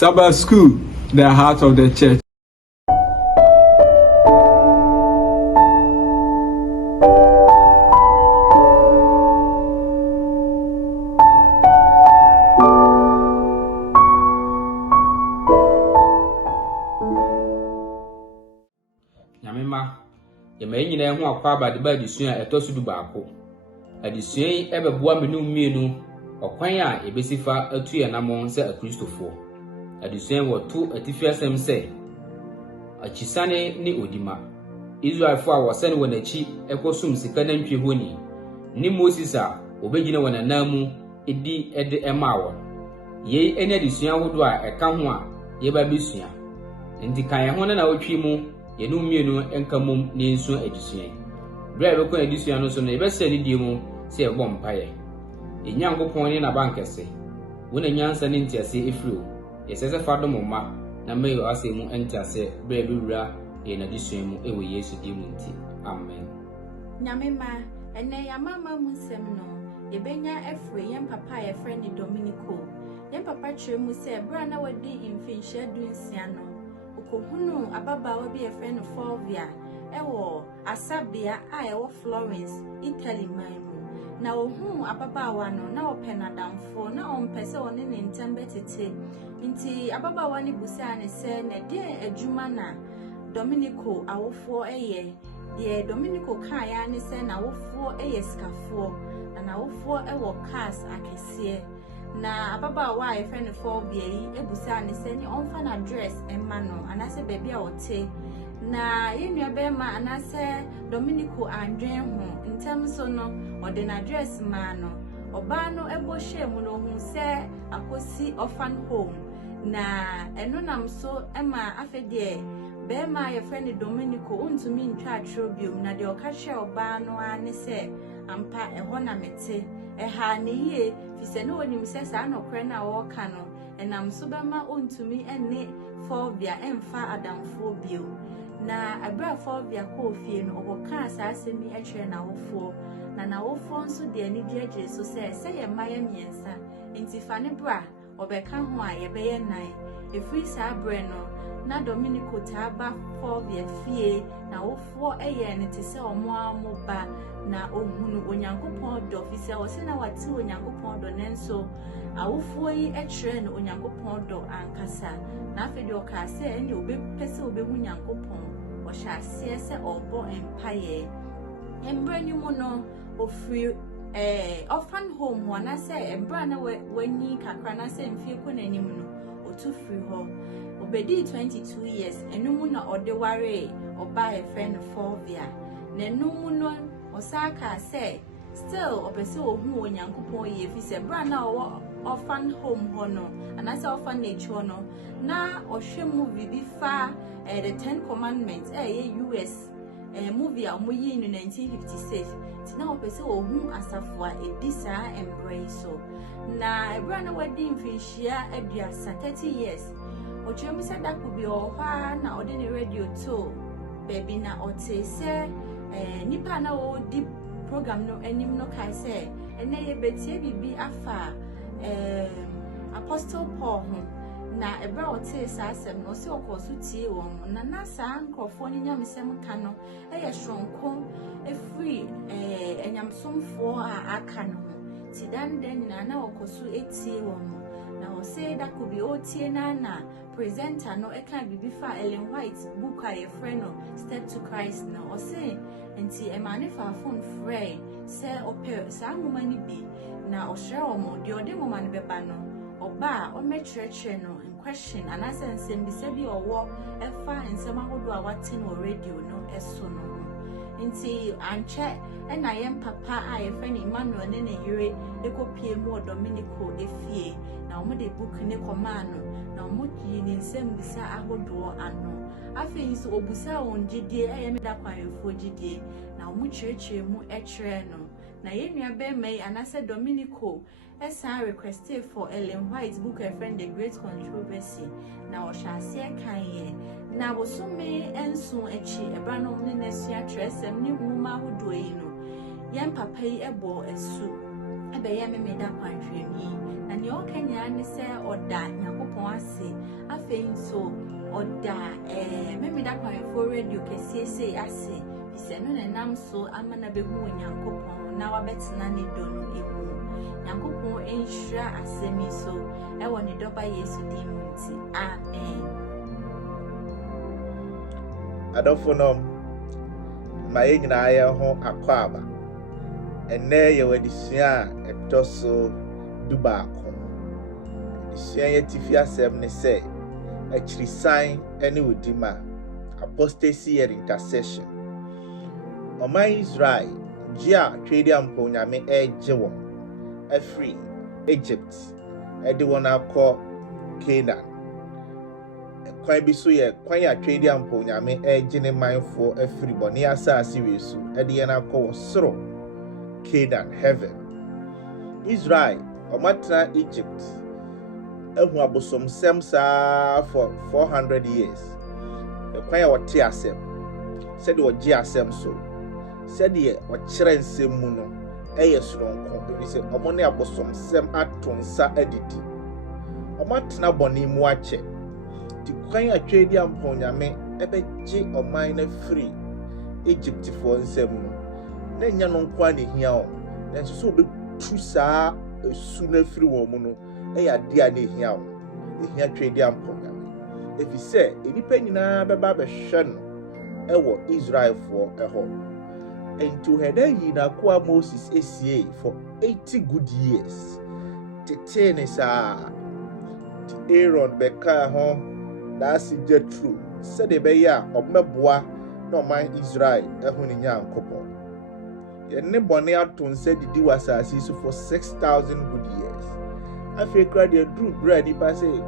Sabbath School, the heart of the church. Nyamema, yɛma nyina ho akwa abadeba adisua ɛtɔ du baako. Adisua yi ɛbɛboa menu mmienu ɔkwan a yɛbɛsifa atu yɛ namon sɛ akristofoɔ. Adisua wɔ to atifi asɛm sɛ akisane ne odima. Israelfo a wɔsɛne wɔ n'akyi ɛkɔsum sika nantwie honi. Ni Moses a obegyina wɔ nanan mu edi ɛde ɛma wɔn. Yei ɛne adisua ahodoɔ a ɛka ho a yɛba besua. Nti kan yɛn ho na wotwi mu yɛnu mmienu enkamom ne nso adisua. Bra bɛkɔ adisua no so no yɛbɛsɛ ne die mu sɛ yɛbɔ mpaeɛ. Enyankopɔn ne na bankɛse. Wo na nyansa ne ntiase efiro. Yɛsɛ fa dom ma na me yo asɛ mu ntiase bra bɛwura yɛ na adisua mu ɛwɔ Yesu die mu nti. Amen. Nyamema ene yamama mu sem no yɛbɛnya afre yɛn papa yɛ friend Dominico. Yɛn papa kyerɛ mu sɛ bra na wadi mfinhyia dunsia no okohunu ababaawa bi yɛ friend Fulvia ɛwɔ Asabia a ɛwɔ Florence, Italy man mu. Na ohun ababaawa no na ɔpɛ nadamfo na ɔmpɛ sɛ ɔne ne ntem betete. Nti ababaawa ne busa ne sɛ na de adwuma na Dominico awofo ɛyɛ. Ye Dominico kan ya ne sɛ na awofo ɛyɛ skafoɔ na awofo ɛwɔ cars akɛseɛ. Na ababaawa a yɛfrɛ no Fulvia yi ebusa ne sɛ ne ɔmfa na dress ɛma no anase baabi a ɔte. Na yenua bɛma anase Dominico andwen ho ntem so no ɔde na dress ma no ɔbaa no ɛbɔ hyɛ mu no hu sɛ akosi orphan home na ɛno nam so ɛma afɛdeɛ bɛma yɛfrɛ no Dominico untumi ntwa atro biom na de ɔka hyɛ ɔbaa no ane sɛ ampa ɛhɔ na mete ɛha ne yie fisɛ no onim sɛ saa nokora na wɔka no ɛnam so bɛma untumi ɛne Fulvia ɛmfa adamfo biom. Na abra Fulvia kɔ fie no ɔbɔka saa asɛm yi ɛkyerɛ na wofoɔ na wofoɔ nso de ani gyegye so sɛ yɛ mmayɛ miensa nti fa ne bra ɔbɛka ho a yɛbɛyɛ nan efiri saa bre no na Dominico taba Fulvia fie na wofoɔ ɛyɛ ne te sɛ ɔmo amoba na ohunu Onyankopɔn dɔ fisɛ ɔse na wate Onyankopɔn dɔ nenso awofoɔ yi ɛkyerɛ no Onyankopɔn dɔ ankasa na afɛde ɔka sɛ ɛne obɛpɛ sɛ obɛhu Onyankopɔn ɔhyɛ aseɛ sɛ ɔbɔ mpaeɛ. Embre ni mu no ofiri orphan home ho na sɛ embra na wani kakra na sɛ mfie kɔ n'anim no otu firi hɔ obedi 22 years enum na ɔde ware ɔba e friend Fulvia na enum no ɔsaka sɛ still ɔpɛsɛ ohu Onyankopɔn yɛ fi sɛ bra na ɔwɔ orphan home hɔ no anase orphanage hɔ no na ɔhwɛ movie bi fa the 10 commandments US movie a mo yi in 1956 tina opese ohun asafo a edi saa embrace so na ebra na wadi mfinhyia aduasa 30 years okyerem se da ko bi ohwa na ode ne radio to baby na ote se nipa na o di program no anim no kai se ene ye betie bibi afa Apostle Paul ho na ebra ote saa asem no se okoso tie won na saa nkrofo ni nyamsem ka no eye hronko efiri enyamsomfo a aka no ti dan na okoso etie won na o se da ko bi o tie na presenter no e kan bibi fa Ellen White book a ye friend no Step to Christ na o se enti e mane fa phone frɛ se ope saa ngoma ni bi na o hwɛ o mo de ode ngoma ne beba no oba o mekyerɛkyerɛ no question and as nsɛm bi sɛ bi ɔwɔ ɛfa nsɛm ahodo a wate no radio no ɛso no nti ankyɛ ɛna yɛn papa a yɛfrɛ no Emmanuel ne ne yere ekopie mu Dominico efie na ɔmo de book ne kɔmaa no na ɔmo yi ne nsɛm bisa ahodo ano afei nso obusa wɔn gyidie ɛyɛ me da kwanfo gyidie na ɔmo kyerɛkyerɛ mu ɛkyerɛ no na yɛn nua bɛma yi anase Dominico esa requested for Ellen White book a friend The Great Controversy na ohyase kan ye na bosome enso echi ebra no ne nasua tresem ne huma hodo yi no yan papa yi ebo esu ebe ya memeda kwanhwemi na ne okanya ne se oda Nyankopon ase afei so oda memi da kwan for radio kese say ase bise no na nam so ama na behu onyankopon na wabetena ne do no ehu nyankopon enhira asemi so ewo ne doba Yesu di munti amen Adofonom my nyina aye ho akwaba ene ye wadisua etoso dubaako disua ye tifi asem ne say actually sign any udima apostasy and intercession Oman Israel Gia Tradia Mponyame Ejewon Free Egypt Edi wana call Canaan Kwan bi so ye kwan ya Tradia Mponyame Ejene mindful free boni asase we so edi yana call soro Canaan heaven Israel omatra Egypt ehu abosom sem saa for 400 years kwan ya wote asem said wo gi asem so said ye wo kire nsem mu no eye soronko bi se omo ne abosom sem atonsa adidi omatena boni mu ache ti kwan atwedi amponyame ebeji oman na free Egypt for nsem no na nya no nkwa ne hia o na so obetu saa esu na free wo mu no eya dia ne hia o ehia twedi amponyame efi se enipa nyina beba behwe no ewo Israel for eho into hedayi na kwa Moses esie for 80 good years tetene sa Aaron beka ho na asije true said ebeya obmeboa no man Israel eho ni nyankopon ye ne bone aton said didi wasasi so for 6,000 good years afi kra de dru bread nipa say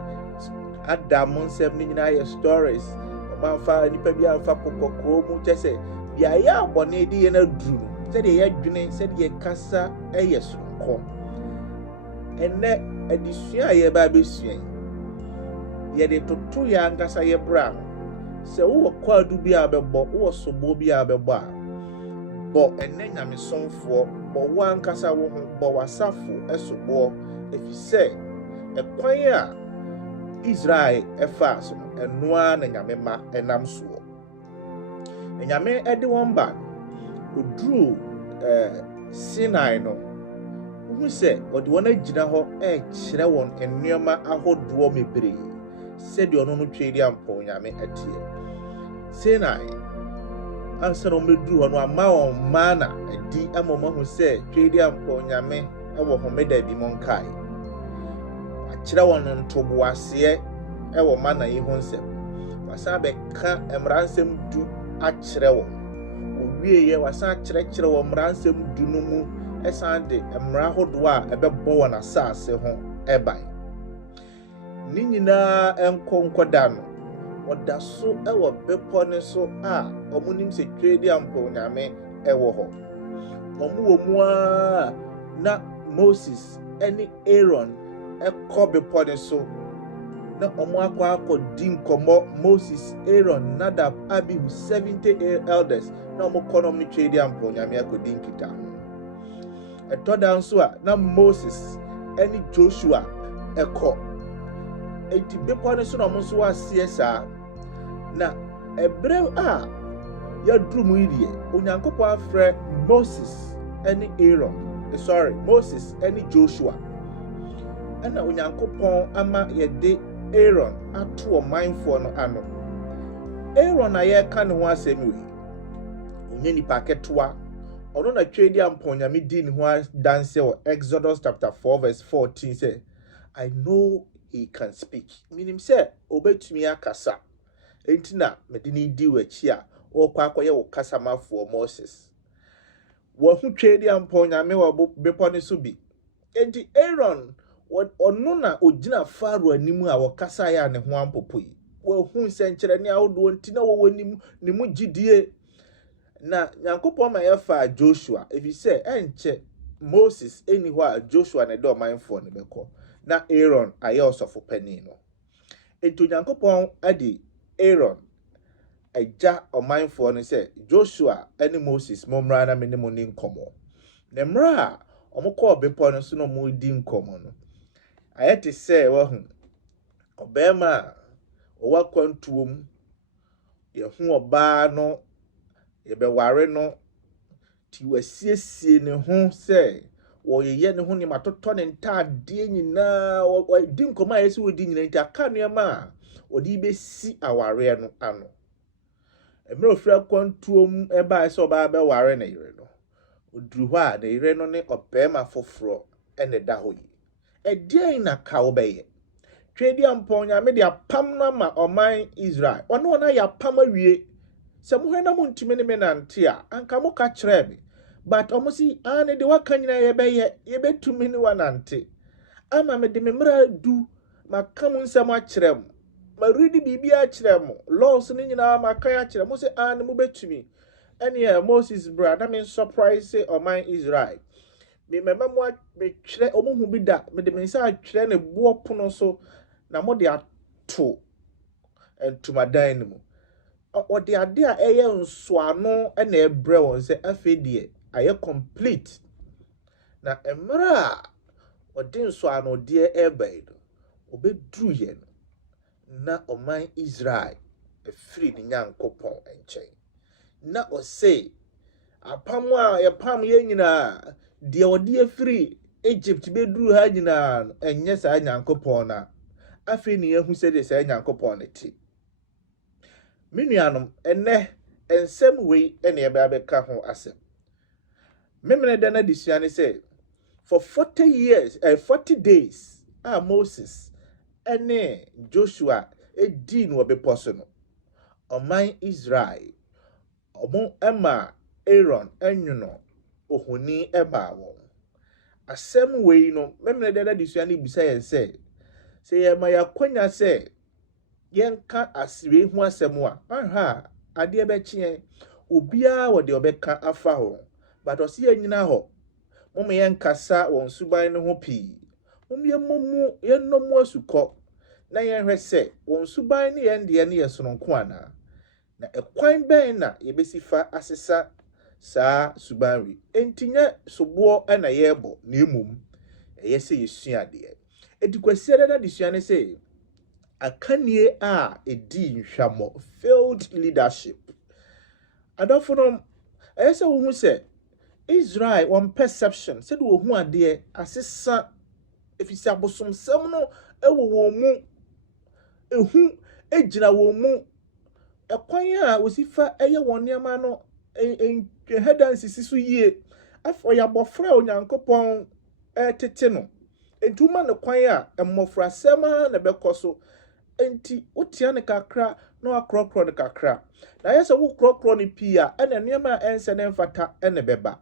Adam nsem ni nyina ye stories manfa nipa bia fa kokoko mu chese bia ya abone di ye na dru se de ye dwene se de ye kasa eye sonko enne adisua ye ba besua ye de toto ya ngasa ye bra se wo kwadu bia bebo wo sobo bia bebo a bo enne nyame sonfo bo wa nkasa wo ho bo wasafo esobo efise ekwan a Israel efas enua na nyame ma enam so nyame ede won ba odru Sinai no hu se odi won agina ho kire won ennuama ahodo mebre se de ono no twedi ampo nyame atie Sinai ansero medru ho no ama on mana adi amoma hu se twedi ampo nyame ewo homeda bi monkai kire won ntobo ase ewo mana yi ho nsem wasa be ka emransem du a kire won owie ye wasa kire won emransem du no mu esan de emra hodo a ebebo won asase ho eban ni nyina enkonkoda no oda so ewo bepo ne so a omunim se twedi ampo nyame ewo ho omu omu a na Moses eni Aaron bepo ne so na omo akwa dim komo Moses Aaron Nadab Abihu 70 elders na omo konom ni twedi ampo nyame akodin kita etoda nso a na Moses eni Joshua eti bepo ne so na omo so asie saa na ebre a ya drumu idie onyankopon afre Moses eni Moses eni Joshua ana onyankopon ama yede Aaron ato mindful no ano Aaron aye ka ne ho asemi onye ni paketwa ono na twedi amponyame di ne ho dance o Exodus chapter 4 verse 14 say I know he can speak meaning say obetumi akasa entina medini di wachi a okwa akoye wo kasama for Moses wo hu twedi amponyame wo bepo ne so bi enti Aaron ono na ogina Faro animu a wakasa ya ne ho ampopoi wo hu nsenkere ne ahodo ntina wo wanim ne mu gidie na Nyankopon ma ya fa Joshua efi se enche Moses eni ho a Joshua ne do manfo ne beko na Aaron aye osofo pani no ento Nyankopon adi Aaron eja omanfo ne se Joshua eni Moses momra na menemo ni nkomo ne mra omukọ bepo no so no mo di nkomo no ayete se wa hu obema owa kwantuom ye hu oba no ye be ware no ti wasiesie ne ho se wo ye ne ho ni matoto ne ntade nyina wo di nkoma yesi wo di nyina nti aka nuema odi be si aware no ano emre ofra kwantuom eba se oba be ware ne yire no oduru ho a ne yire no ne obema foforo ene da ho yi edien na ka wo be ye twedi ampon nyame de apam na ma oman Israel ono na ya pam awie se mo hena mo ntime ne menante a anka mo ka kire me but omosi ane de waka nyina ye betumi ni wanante ama me de memra du makam nsem a kire mo ma ridi bibia a kire mo laws ni nyina makan a kire mo se ane mo betumi ene Moses bra na me surprise oman Israel me mema mo me kire omuhu bi da me de me nsa kire ne bo pono so na mo de ato entumadan ni mo o de ade a eye nsoano na ebre won se afedie aye complete na emra o de nsoano de ebe do obedru ye na oman Israel efiri ni nyankopon enchen na o say apam a ye pam ye nyina de odi efiri Egypt bedru ha nyina enye sa nyankopon na afi ni ehu se de sa nyankopon ne ti minuanom enne ensem wei ene ebe abeka ho asem memene da na disuane say for 40 days Moses ene Joshua edi no obeposo no oman Israel omo ema Aaron enwuno ohoni eba wo asem wei no memene da na disuane bisa yen say ye ma yakonya say yenka asiwe hu asem a aha ade be kye obia wo de obeka afa ho but osi anyina ho mom yenkasa won suban ne ho pi mom yemomu yennomu asuko na yenhwese won suban ne yende ne yesononko ana na ekwan ben na yebesifa asesa saa subanwi entinya sobo na yebo na emum eyese yesuade edikwasiere na disuane say akanie a edi nhwamo failed leadership adofonom eyese wo hu se Israel one perception said wo hu ade asesa efisi abosomsem no ewo wo mu ehu ejina wo mu ekwan a wosifa eye won niam no hedansi sisu yie afo ya bofra onyankopon tete no entuma ne kwan a emmofra sema na bekoso enti wotia ne kakra na akrokro ne kakra na yesa wo krokro ne pia ene niam ense ne mfata ene beba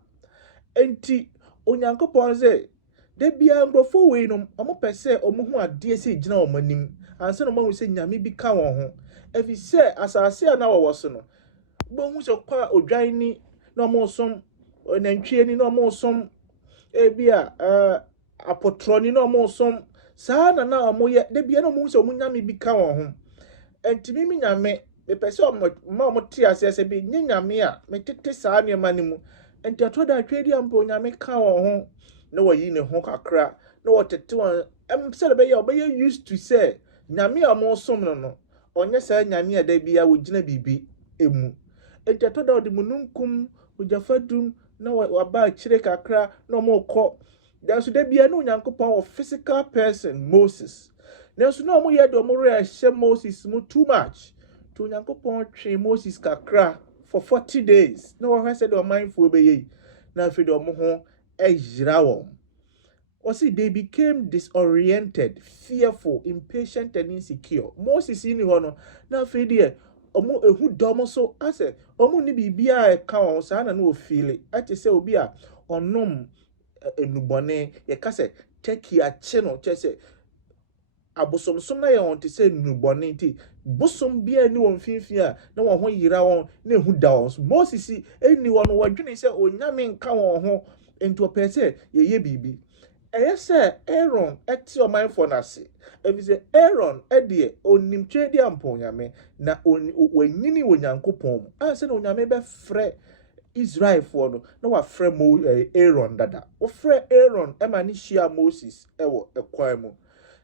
enti onyankopon ze de bia ngrofo we no omo pese omo hu ade se gina omanim anse no mahu se nyame bi ka won ho efi se asase a na wo so no bo hu se kwa odwan ni na omo som nantwie ni na omo som ebia apotroni na omo som saa na omo ye de bia na omo hu se omo nyame bi ka won ho enti mimi nyame me pese omo ti ase se bi nyame a me tete saa niam ni mu enti atoda atwedi ampo nyame ka won ho na wayi ne ho kakra na wotete won say be ye used to say nyame amo som no onye say nyame ada bia wogina bibi emu enti atoda odi mununkum ojafadum na waba kire kakra na mo kọ danso da bia no nyankopon of physical person Moses nanso na mo ye do mo re hye Moses mu too much to nyankopon twe Moses kakra for 40 days na wo hwese do mindful be ye na afi do mo ho ejira or see they became disoriented, fearful, impatient and insecure. Moses in hono na afi de omo ehu domo so ase omo ni bibia e ka won sa na no feel ati se obi a onom enubone ye ka se take ya che no che se abosomsom na ye won te se enubone ti bosom bia ni won finfin a na won ho yira won na ehu da won so Moses eni won wadwene se onyame nka won ho ento pese ye bibi eyese Aaron eti oman for nase ebize Aaron edie onimtwe di amponyame na wanyini wonyankopon anse na onyame be frɛ Israel for no na wa frɛ Aaron dada wo frɛ Aaron ema ni hia Moses ewo ekwan mu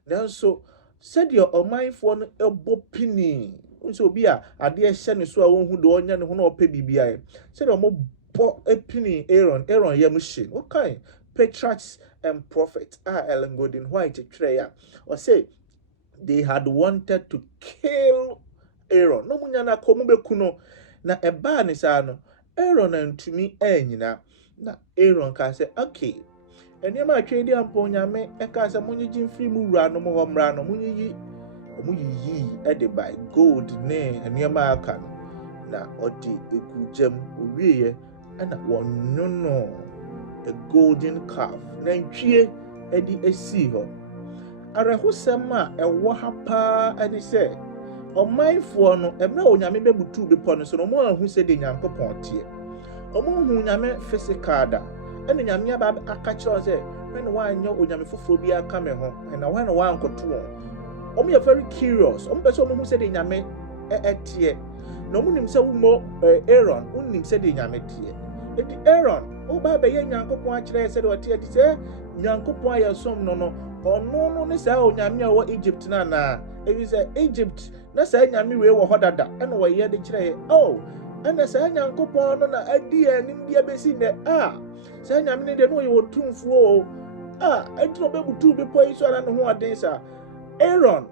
nanso said your ɔmanfoɔ no ɛbɔ pini nso obi a ade ɛhyɛ ne so a wɔn hu de ɔnya ne ho na ɔpɛ biribiara said ɔmo bɔ pini Aaron yɛ mu hye okay patriarchs and prophets Ellen Golden White twerɛ ya or say they had wanted to kill Aaron no munya na kɔ mu bɛku no na ɛbaa ne saa no Aaron antumi anyina na Aaron ka sɛ okay enema atwe di ampo nyame ɛka sɛ munyigi mfiri mu wura no mo hɔ mmra no muyiyi ɛde by gold ne enema aka no na ɔde egujam owieye ɛna wɔnwono a golden calf na ntwie ɛde esi hɔ arahusɛm a ɛwɔ ha paa ɛne sɛ ɔmanfoɔ no ɛmra onyame bɛbutu bepɔ no so no mo ahu sɛ de nyankopɔn tie ɔmo hu nyame physical da ɛna nyame aba aka kyerɛ sɛ when wanyɛ onyame foforɔ bi aka me ho na when wankoto wɔn ɔmo yɛ very curious ɔmo pɛ sɛ ɔmo hu sɛ de nyame ɛtie na ɔmo nim sɛ wo Aaron wonim sɛ de nyame tie eti Aaron wo ba bɛyɛ nyankopɔn akyerɛ sɛ de ɔtie ti sɛ nyankopɔn ayɛ som no ɔno ne saa onyame a wɔ Egypt na ebi sɛ Egypt na saa nyame wei wɔ hɔ dada ɛna wɔyɛ de kyerɛ oh ɛna saa nyankopɔn no na adi anim dia besi nɛ saa nyame ne de no yɛ wɔtumfuo ɛti no bɛbutu bepɔ yi so ana ne ho aden sa Aaron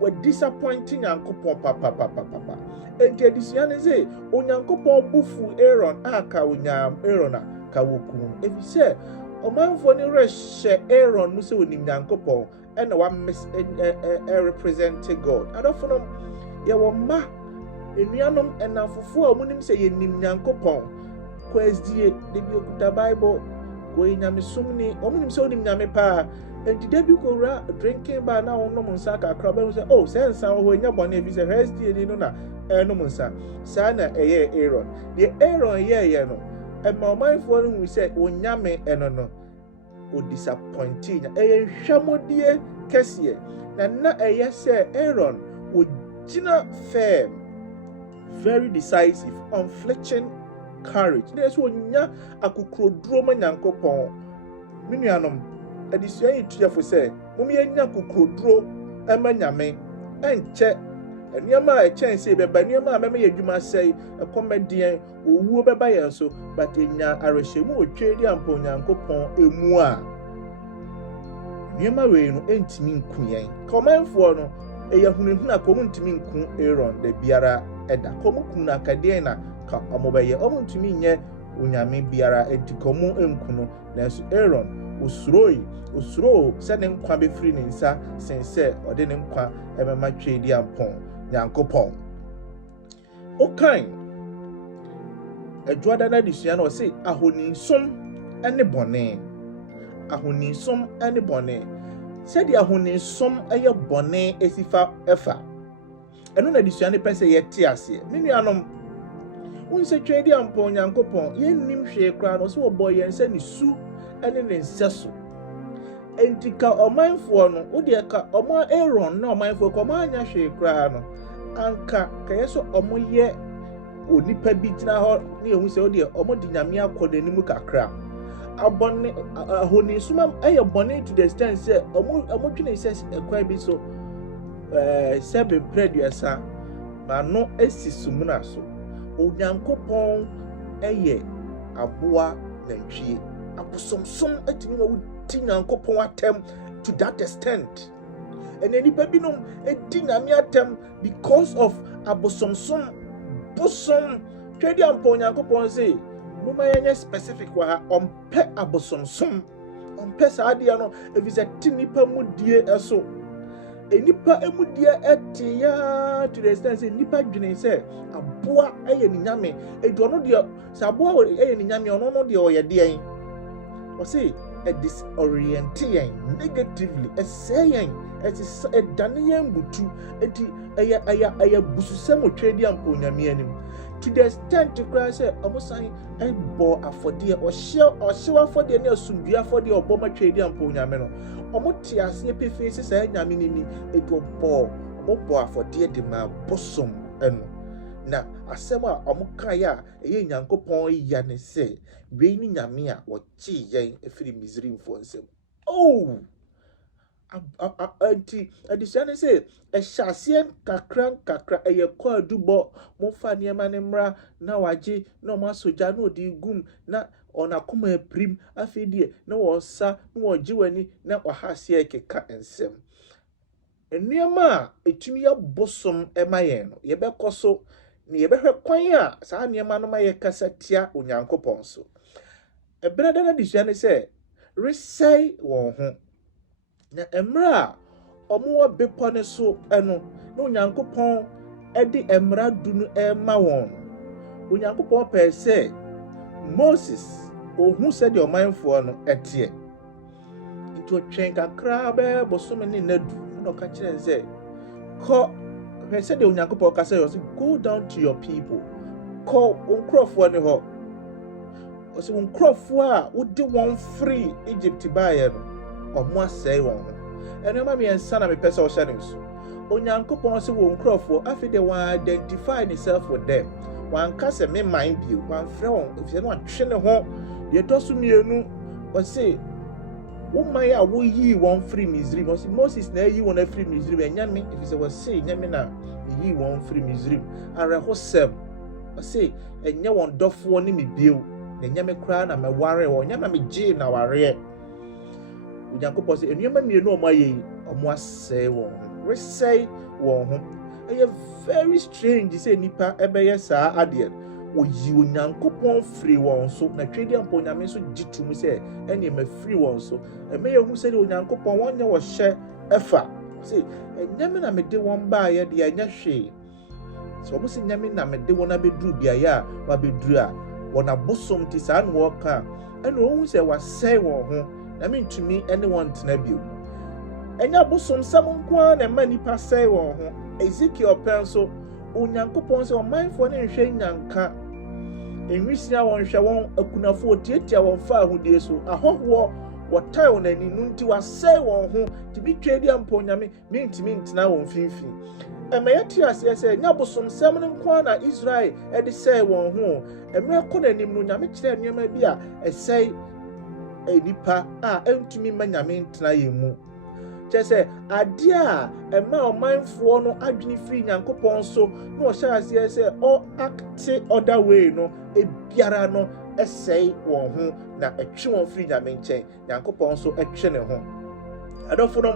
were disappointing nyankopɔn papa enti adisua ne sɛ onyankopɔn bufu Aaron ka onyam Aaron a ka wokum ebi sɛ ɔmanfoɔ ne rehyɛ Aaron mu sɛ onim nyankopɔn ɛna wa represent God adɔfo no yɛwɔ mma enuanom ɛnafofo a ɔmonim sɛ yɛnim nyankopɔn kwasdie de bi okuta Bible ko nyamesum ni ɔmonim sɛ onim nyame paa enti da bi kowura drinking bar na wɔnom nsa kakra bɛhu sɛ oh sɛ nsa wɔ hɔ nya bɔne bi sɛ kwasdie ni no na ɛnom nsa saa na ɛyɛ Aaron deɛ Aaron yɛyɛ no ɛma ɔmanfoɔ no hu sɛ onyame ɛno no o disappointing ɛyɛ hwɛmodie kɛseɛ na ɛyɛ sɛ Aaron o gyina firm very decisive unflinching courage na ɛsɛ onya akokoroduro ma nyankopɔn me nuanom adesua yi tuafo sɛ mom yɛnya akokoroduro ɛma nyame ɛnkyɛ nneɛma a ɛkyɛn sɛ bɛba nneɛma a mɛmɛ yɛ adwuma sɛ ɛkɔmɛdeɛn owuo bɛba yɛn so but ɛnya arɛhyɛmu otwe di ampa onyankopɔn emu a nneɛma wei no ɛntimi nku yɛn kɔmanfoɔ no ɛyɛ hunahuna a kɔmu ntimi nku Aaron da biara ɛda kɔmu kun na akadeɛn na ka ɔmo bɛyɛ ɔmo ntimi nyɛ onyame biara enti kɔmu nku no nanso Aaron osuro sɛ ne nkwa bɛfiri ne nsa sen sɛ ɔde ne nkwa ɛbɛma twe di ampɔn nyankopɔn okan adwoada na disua na ɔse ahoninsom ɛne bɔne sɛdeɛ ahoninsom ɛyɛ bɔne esifa ɛfa ɛno na disua ne pɛ sɛ yɛte aseɛ me nuanom wonsɛ twe di ampɔn nyankopɔn yɛnnim hwee koraa no ɔse wɔbɔ yɛn sɛ ne su ɛne ne nsɛ so enti ka ɔmanfoɔ no wodeɛ ka ɔmo Aaron na ɔmanfoɔ ka ɔmo anya hwee koraa no anka kɛyɛ so ɔmo yɛ onipa bi gyina hɔ ne ehu sɛ wodeɛ ɔmo de nyame akɔ n'anim kakra abɔne ahonisoma ɛyɛ bɔne to the extent sɛ ɔmo twene sɛ ɛkwan bi so sɛ bebrɛduasa ma no esi sumuna so onyankopɔn ɛyɛ aboa nantwie abosomsom atimi ma wuti nyankopɔn atem to that extent and nipa binom edi nyame atem because of abosomsom bosom twedi ampo nyankopɔn say moma yenye specific wa ha ɔmpɛ abosomsom ɔmpɛ saade no efisɛ ti nipa mu die ɛso enipa emudie etia to the extent say nipa dwene sɛ aboa ɛyɛ ni nyame edu no deɛ sɛ aboa ɛyɛ ni nyame ɔno no deɛ ɔyɛ deɛn ɔse a disorienting negatively ɛsɛyɛn ɛdane yɛn butu eti ɛyɛ bususɛm otwe di ampo nyame anim to the extent to cry sɛ ɔmo san ɛbɔ afɔdeɛ ɔhyew afɔdeɛ ne asomdua afɔdeɛ ɔbɔ ma twe di ampo nyame no ɔmo te aseɛ pefee sɛ saa nyame ni edu ɔbɔ afɔdeɛ de ma bosom ɛno na asɛm a ɔmo kae a ɛyɛ nyankopɔn ya ne sɛ wei ni nyame a wɔkye yɛn efiri Misraimfoɔ nsɛm anti adisane say a hyasien kakra eye kwa dubo mo fa niema ne mra na waje na mo asoja na odi gum na ona koma eprim afedie na wo sa na wo jiwani na ohase ekeka ensem niema etumi ya bosom emayen no ye bekoso ne ye behwe kwan a saa niema no ma ye kasatia onyankopon so ebrada na disane say resay won ho na emra omo bepo ne so eno na onyankopon edi emra dunu ema won onyankopon pe se Moses ohu se de omanfo no etie into twen kakra be bosome ne nadu no ka kire se ko he se de onyankopon ka se go down to your people ko onkrofo ne ho o se onkrofo a wodi won free Egypt baye no omo asai won ho eno ma me ensa na me pese o hye ne so onyankopon se won krofo afide wan identify himself with them wan ka se me mind bio wan frɛ won if no atwe ne ho ye tosu mienu o se wo man a wo yi won free Misraim o se Moses na yi won free Misraim enyame if se wo se nyame na yi won free Misraim are ho sem o se enye won dɔfo ne me bio na nyame kra na me ware wo nyame na me gye na ware onyankopon se enuama mienu o maye omo asɛe won resɛe won ho eye very strange say nipa ebeye saa ade oyi onyankopon free won so na twedi ampo nyame so gitum se ene ma free won so emeye hu se de onyankopon wonye wo hye efa se enyame na mede won ba ye de anya hwe so mo se nyame na mede won abeduru bia ya wa beduru a wona bosom ti saa no wo ka ene ohun se wasɛe won ho na mentumi ene won tena bio enya bosom sam nko na ma nipa sɛe won ho Ezekiel penso onyankopon se omanfo ne nhwe nyanka enwisia won hwe won akunafo tietia won fa ahudie so ahoho wotai won ani nunti wasɛe won ho tibi twedi ampo nyame mentimi ntena won finfin emayati ase se nya bosom sam nko na Israel ede sɛe won ho emre ko na nim no nyame kire nneema bi a ɛsɛe enipa a entumi ma nyame ntena yemu chese adia ema omanfo no adwini free nyankopon so no hye ase se o act other way no ebiara no esei won ho na etwe won free nyame nchen nyankopon so etwe ne ho adofo no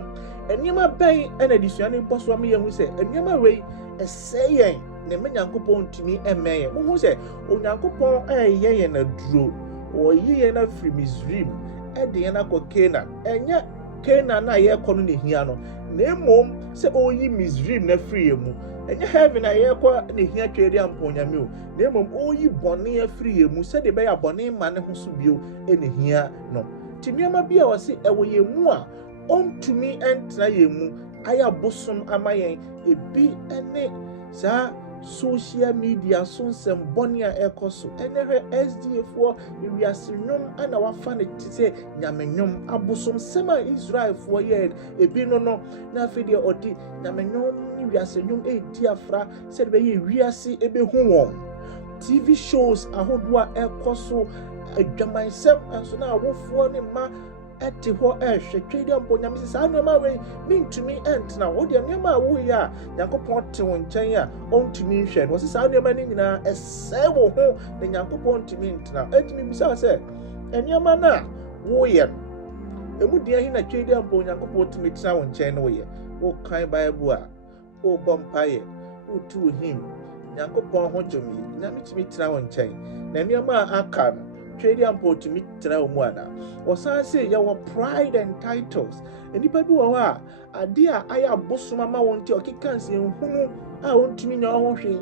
eniema ben ena disuane boso am ye hu se eniema wei esei yen ne me nyankopon tumi emen ye hu se onyankopon eye na duro o yiye na free Misraim ede na ko Canaan enya Canaan na ye kono ne hia no na emom se oyi Misraim na free mu enye heaven na ye ko ne hia twedi ampo nyame o na emom oyi bone free mu se de be ya bone ma ne ho so bio ene hia no timiama bia wose ewo ye mu a ontumi entna ye mu aya bosom amayen ebi ene sa social media so nsem bone a ekoso enere SDA for wiase nyom ana wafa ne tise nyame nyom abosom sema Israel for ye ebi no na afide odi nyame nyom ni wiase nyom edi afra se be ye wiase ebe hu won TV shows ahodo a ekoso adwamansem anso na awofo ne ma eti ho ehwe twedi ampo nyame se saa nyoma we mintumi entna wo de nyoma wo ya yakopon te won nchen a ontumi nhwe no se saa nyoma ni nyina ese wo ho ne yakopon ntumi entna etumi bisa se enyoma na wo ye emu de hi na twedi ampo yakopon ntumi tna won nchen no ye wo kan bible a wo bompaye wo tu him yakopon ho jomi na mitumi tna won nchen na nyoma aka no twedi ampo ntumi tna wo mu ana osan say ya wo pride and titles enipa bi wo ha ade a aya bosoma ma won ti okikanse nhunu a wontumi nya ho hwe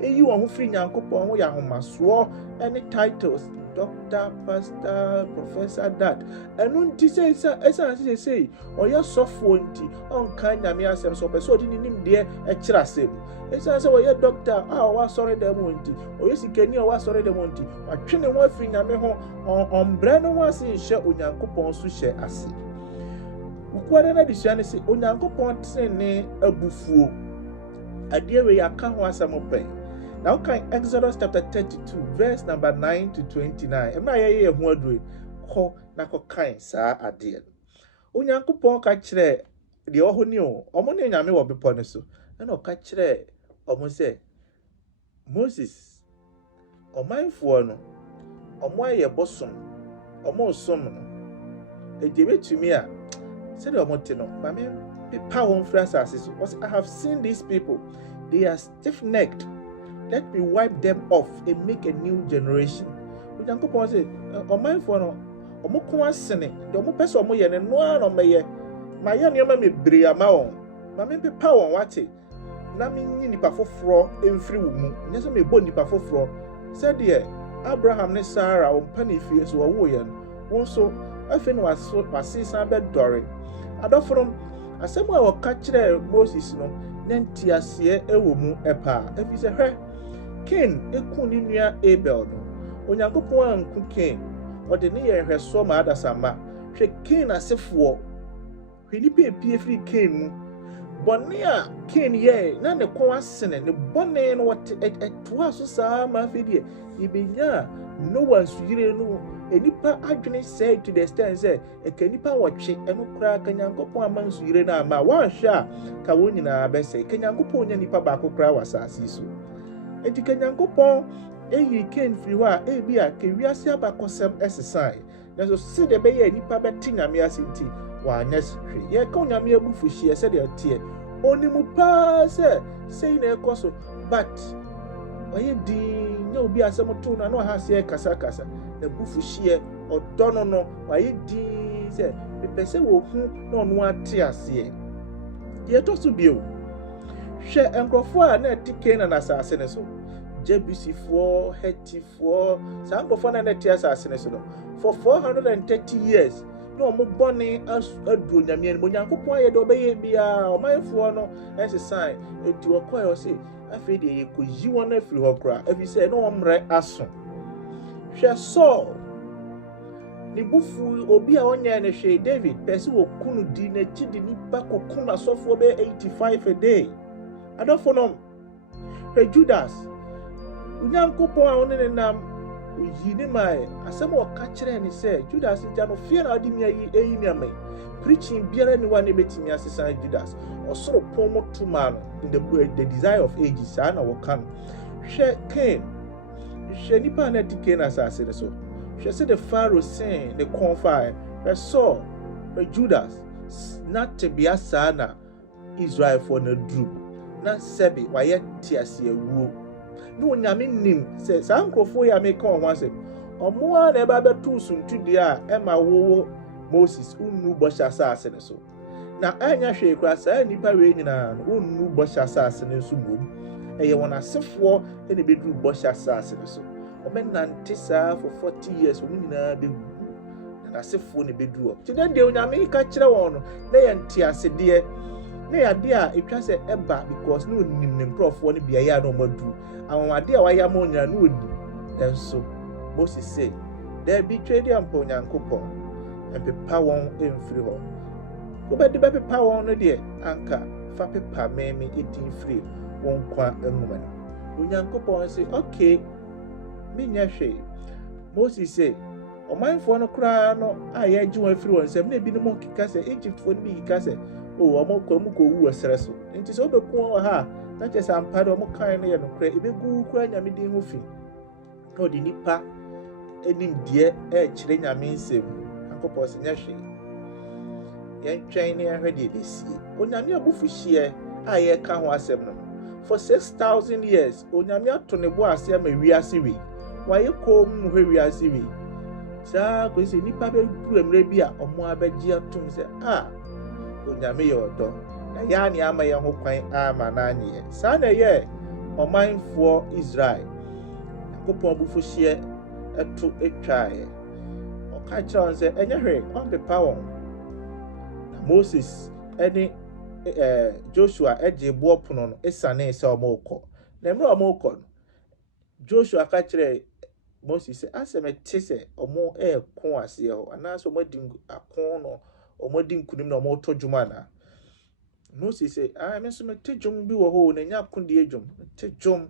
eyi wo ho firi nyankopon ho ya homaso any titles doctor, pastor, professor, that enu nti say esa say oya sofo nti onka nyame asem so person di nim de e kira asem esa say oya doctor a wa sorry dem nti oya sikani a wa sorry dem nti atwene ho afiri nyame ho ombre no wa se hye onyankopon so hye ase ukware na disuane se onyankopon tene abufuo ade we yaka ho asem pen. Now can Exodus chapter 32 verse number 9 to 29. Emma ye hu adue ko na ko kan saa ade. Onyankopɔn ka kyerɛ de ɔho ni o ɔmo ne nyame wɔ bepɔ ne so ɛna ɔka kyerɛ ɔmo sɛ Moses ɔmanfoɔ no ɔmo ayɛ bosom ɔmo som no ɛgye betumi a sɛdeɛ ɔmo te no mame pepa wɔn firi asase so ɔsɛ I have seen these people they are stiff-necked let me wipe them off and make a new generation. Onyankopɔn sɛ ɔmanfoɔ no ɔmo ko asene deɛ ɔmo pɛ sɛ ɔmo yɛ no noa na ɔmɛyɛ mayɛ nneɛma mebree ama wɔn ma mempepa wɔn wate na menyi nipa foforɔ mfiri wo mu nyɛ sɛ mebɔ nipa foforɔ sɛdeɛ Abraham ne Sarah ɔmpa ne fie so wɔwoyɛ no wo nso afei na wasesan bɛdɔre adɔfo no asɛm a wɔka kyerɛ Moses no na ntiaseɛ ɛwɔ mu ɛpaa ɛfiri sɛ hwɛ Cain eku ne nua Abel no Onyankopɔn anku Cain ɔde ne yɛ nhwɛsoɔ ma adasama hwɛ Cain asefoɔ hwɛ nipa epie firi Cain mu bɔne a Cain yɛ na ne kɔn asene ne bɔne no wɔte ɛtoa so saa ma afei deɛ yɛbɛnya Noah nsuyire no enipa adwene sɛ to the extent sɛ ɛka nipa wɔtwe ɛno koraa ka Nyankopɔn ama nsuyire no ama wɔanhwɛ a ka wɔn nyinaa bɛsɛ ka Nyankopɔn nya nipa baako koraa wɔ asase so enti ka Nyankopɔn eyi Cain firi hɔ a ebi a ka wiase abakɔsɛm ɛsesae na so sɛdeɛ ɛbɛyɛ nipa bɛte Nyame ase nti wɔanyɛ hwee yɛka Nyame abufuhyeɛ sɛdeɛ ɛteɛ onimu paa sɛ sei na ɛkɔ so but ɔyɛ din nyɛ obi asɛm to na ɔha aseɛ kasakasa na bufuhyeɛ ɔdɔ no ɔyɛ din sɛ mepɛ sɛ wɔhu na ɔno ate aseɛ deɛ ɛtɔ so bio hwɛ nkurɔfoɔ a na ɛte Canaan asase ne so Jebusifoɔ Hetifoɔ saa nkurɔfoɔ na ɛte asase ne so no for 430 years na ɔmo bɔne aduro Nyame anim Onyankopɔn ayɛ de ɔbɛyɛ biara ɔmanfoɔ no ɛsesan enti wɔkɔɛ ɔse afei deɛ yɛkɔyi wɔn afiri hɔ koraa ɛfiri sɛ na wɔmmerɛ aso hwɛ Saul ne bufu obi a ɔnyɛ ne hwee David pɛ sɛ wɔku no di n'akyi de nipa kɔkum asɔfoɔ bɛyɛ 85 a day adɔfo no hwɛ Judas Onyankopɔn a ɔne ne nam oyi ne mae asɛm a ɔka kyerɛ ne sɛ Judas gya no fie na ɔde mi ayi mi ama preaching biara ni wa ne betimi asesa Judas ɔsoro pon mo tuma no in the desire of ages saa na wɔka no hwɛ Cain hwɛ nipa na di Cain asase ne so hwɛ sɛ the Pharaoh sen the confire hwɛ Saul hwɛ Judas na tebea saa na Israel for na duru na sɛbi wayɛ tiase awuo no Onyame nim sɛ saa nkurɔfoɔ yɛ ameka wɔn asɛm ɔmo a na ɛba bɛto suntudeɛ a ɛma wowo Moses unnu bɔhyɛ asase ne so na anya hwee kora saa nipa wei nyinaa no unnu bɔhyɛ asase ne so mmom ɛyɛ wɔn asefoɔ ɛna bɛduru bɔhyɛ asase ne so ɔbɛnante saa for 40 years wɔn nyinaa bɛgu na asefoɔ ne bɛduru hɔ kyerɛ deɛ Onyame ka kyerɛ wɔn no na yɛ nteasedeɛ na yɛ ade a etwa sɛ ɛba because na onim ne nkurɔfoɔ no biaeɛ a na ɔmo aduru awɔmade a wayɛ ama onyina na onim ɛnso Moses sɛ daabi twɛ deɛ mpa Onyankopɔn ɛpepa wɔn mfiri hɔ wobɛde bɛpepa wɔn no deɛ anka fa pepa mɛmi edin firi wɔn kwa nwoma no Onyankopɔn sɛ okay menyɛ hwee Moses sɛ ɔmanfoɔ no koraa no a yɛagye wɔn afiri wɔn nsɛm na ebi no mo keka sɛ Egyptfoɔ no bi keka sɛ ɔmo kɔwu wɔ serɛ so nti sɛ wobɛku wɔn wɔ ha na kyɛ sɛ ampa de ɔmo kan no yɛ nokorɛ ebɛgu koraa Nyame din ho fi na ɔde nipa anim deɛ ɛkyerɛ Nyame nsɛm Nyankopɔn sɛ nyɛ hwee yɛntwɛn ne yɛhwɛ deɛ ɛbɛsie Onyame abufuhyeɛ a yɛka ho asɛm no for 6,000 years Onyame ato ne bo ase ama wiase wei wayɛ kɔm mu hwɛ wiase wei saa kɔsi sɛ nipa bɛduru mmerɛ bi a ɔmo abɛgye atom sɛ Onyame yɛ ɔdɔ na yɛa ne ama yɛn ho kwan ama n'anyɛ saa na ɛyɛ ɔmanfoɔ Israel Nyankopɔn abufuhyeɛ ɛto etwaeɛ ɔka kyerɛ wɔn sɛ ɛnyɛ hwee ɔmpepa wɔn na Moses ɛne Joshua ɛgye boɔ pono no esane sɛ ɔmo kɔ na mmerɛ ɔmo kɔ no Joshua ka kyerɛ Moses sɛ asɛm ɛte sɛ ɔmo ɛko aseɛ hɔ anaasɛ ɔmo di ako no ɔmo di nkunim na ɔmo to dwom ana Moses sɛ me nso mete dwom bi wɔ hɔ na nya akodie dwom te dwom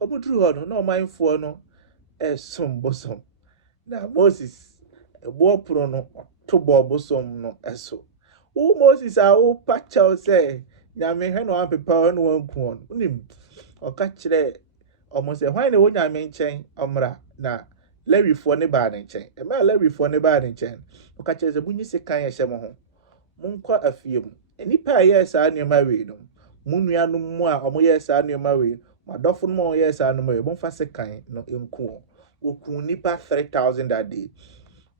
ɔmo duru hɔ no na ɔmanfoɔ no ɛsom bosom na Moses ɛboɔ pono no to bobosom no eso wo Moses a wo pacha say nyame hwe no ampepa no wanku on unim oka kire omo say hwan na wo nyame nchen omra na lewifo ne ba ne nchen e ma lewifo ne ba ne nchen oka kire se bunyi sekan ye hye mo ho munkwa afie mu enipa ye sa nneema we no munuanu mu a omo ye sa nneema we madofo no mo ye sa no mo ye bonfa sekan no enku okun nipa 3000 that day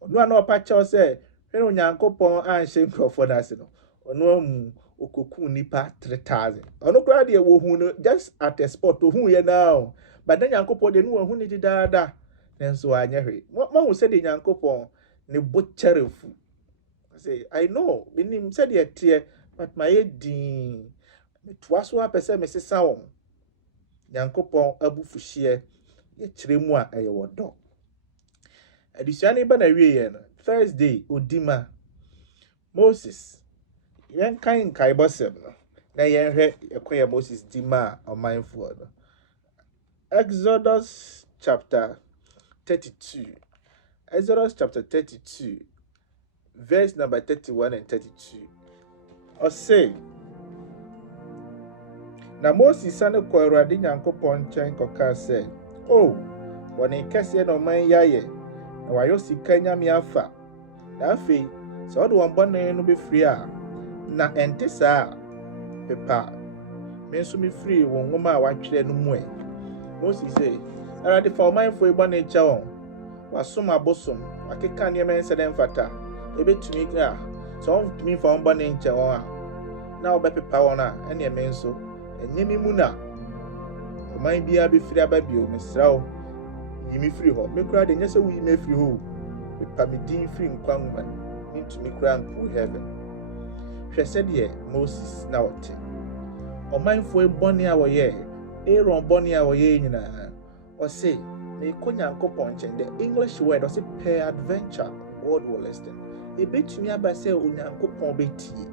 onu ana opacha say hwe no Nyankopon anhye nkrofo na se no onu amu okokun nipa 3000 onu kra de wo hu no just at a spot hu ye now but then Nyankopon de no hu ni didada nenso anya hwe mo hu se de Nyankopon ne butcherefu say I know minim said the tear but my din metwaso apese mesesa won Nyankopon abufuhie ye kire mu a eye wodo adisuane ba na wiye no Thursday odima Moses yen kan kai bosem no na yen hwe ekoya Moses dima omanfo no Exodus chapter 32 verse number 31 and 32 or say na Moses sane ko Awurade Nyankopon nchen koka say oh woni kese no man yaye na wayo sika nyame afa na afi so do won bone no be free a na ente saa pepa me nso me free won ngoma a watwere no mu e Moses say Awurade fa man fo bone cha won wasom abosom akeka ne men sede mfata ebetumi ga so on tumi fa on bone nche won a na obepepa won a ene me nso enyemi mu na man bia be free ababio mesrawo yimi free ho me kura de nyese wi me free ho me pa me din free nkwanwa ntumi kura nko heaven hwese de Moses na wote o manfo eboni a woye Aaron boni a woye nyina o say me konya nkopon chen the English word o say per adventure God will listen e betumi abase onyankopon betie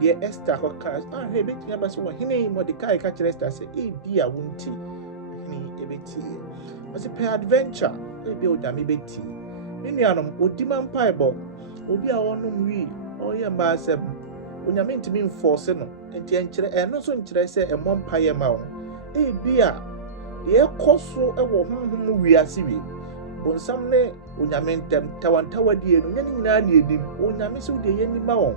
de Esther hokas he betumi abase wo hene Mordecai ka kire Esther say e bia wonti hene e betie o say per adventure e be onyame betie ninuanom odima mpaibo obi a wonum wi oye mbasem onyame ntimi enforce no enti enkire eno so nkire se emo mpaye ma wo e bia ye koso ewo honhom wiase wi onsam ne onyame ntem tawantawadie no nyane nyina na edim onyame se de ye nima wo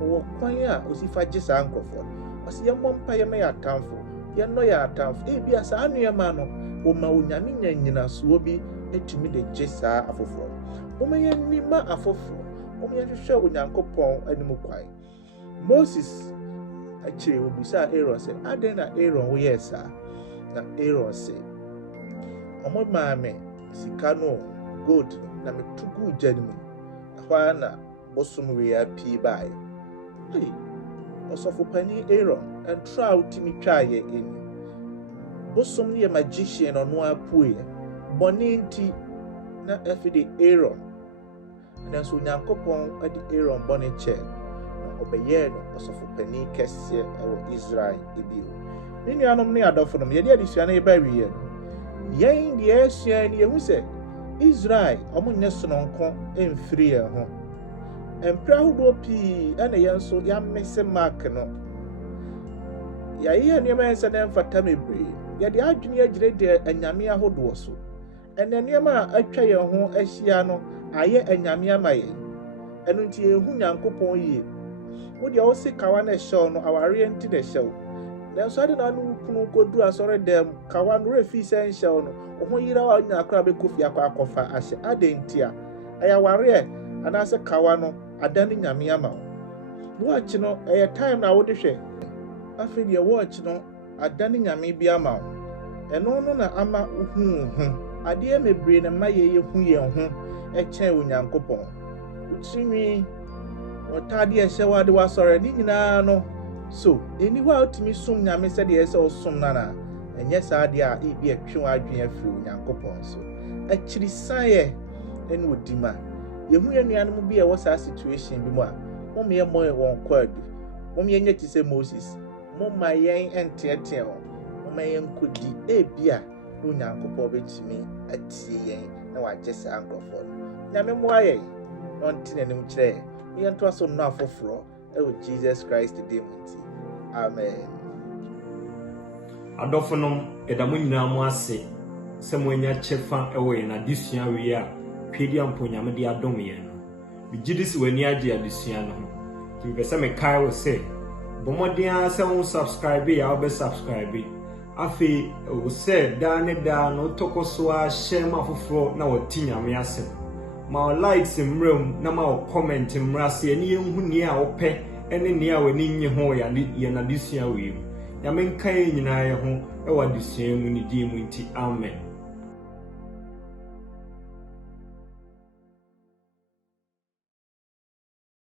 wo kwan a osifa gisa ankofo osi ye mo mpaye ma ya tamfo ye no ya tamfo e bia sa anu ma no o ma onyame nyanyina so obi etumi de gisa afoforo o ma ye nima afoforo o ma ye hwehwe onyankopon anim kwai Moses akire obusa Aaron say aden na Aaron wo yesa na Aaron say omo maame sika no gold na metugu janimu ahwa na bosom we api bai hey osofo pani Aaron and try ultimi twa ye eni bosom ne magician ono apoe boni nti na afide Aaron na so Nyankopon adi Aaron boni che obeye no osofo pani kese ewo Israel ebio ninuanom ne adofo no ye de adisua na ye ba wiye yen de asua ni ehu se Israel omunye sononko emfiri ye ho empra hodo pi ene yen so ya mese mark no ya ye ne ma ense na mfata mebre ye de adwene agire de anyame ahodo so ene ne ma atwa ye ho ahia no aye anyame amaye enu nti ehu Nyankopon yi wo de o se kawa na show no aware enti de show na so ade na no kunu kodu asore dem kawa no refi sen show no ho yira wa nya akra be kofi akofa ahye ade enti a aya ware ana se kawa no adani nyame ama watch no time na wo de hwe afi de watch no adani nyame bi ama eno no na ama hu ade mebre na maye ye hu ye ho chen Onyankopon utimi otade ehye wade wasore ni nyina no so eni wa utimi sum nyame se de ese osum nana enye saade a ebi atwe adwen afiri Onyankopon so akiri saye eni odima yehu ye nuanom bi e wo sa situation bi mu a mom ye mo won kwadu mom ye nyeti se Moses mom ma yen enteete o mom yen kodi ebia Onyankopon betimi atie yen na wagye sa ankofo nyame mo aye on tin and him chair. We are to so now for fro. Oh, Jesus Christ, the demon. Amen. Adɔfonom ɛda mo nyinaa mo ase sɛ mo anya kyɛfa ɛwɔ yɛn adesua wie a pɛdi ampo nyame de adom yɛn no megye di sɛ w'ani agye adesua no ho nti mpɛ sɛ mekae wo sɛ bɔ mmɔden ara sɛ wo subscribe a wobɛ subscribe afei wo sɛ daa ne daa no wotɔkɔ so a hyɛ ma foforɔ na wɔte nyame asɛm ma wo likes mmram na ma wo comment mmra ase ani yɛnhu nea a wopɛ ɛne nea a w'ani nye ho yɛn adesua wie mu Yamenka nyinaa yɛ ho ɛwɔ adesua mu ne din mu nti amen.